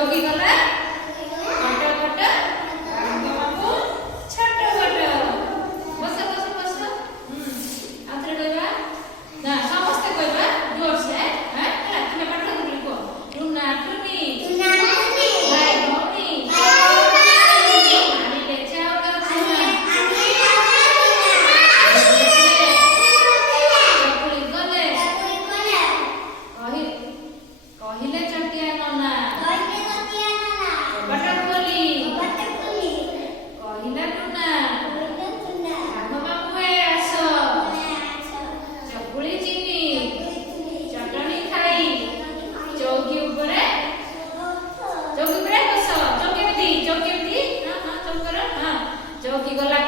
चौकी गला cut cut बाबू छोट कट बस बस बस आथरे कहबा ना समस्त कहबा जोर से हैं ना तुम पाठ कर लिखो टुना टुनी भाई भौनी पानी ले जाओ चकुली गले कहिले चटिया नना बटन खोली कहिला टुना राम बाबू आस चकुली चिनी चटनी खाई चौकी उपरे बस चौकी दी हां चौकर हां चौकी गला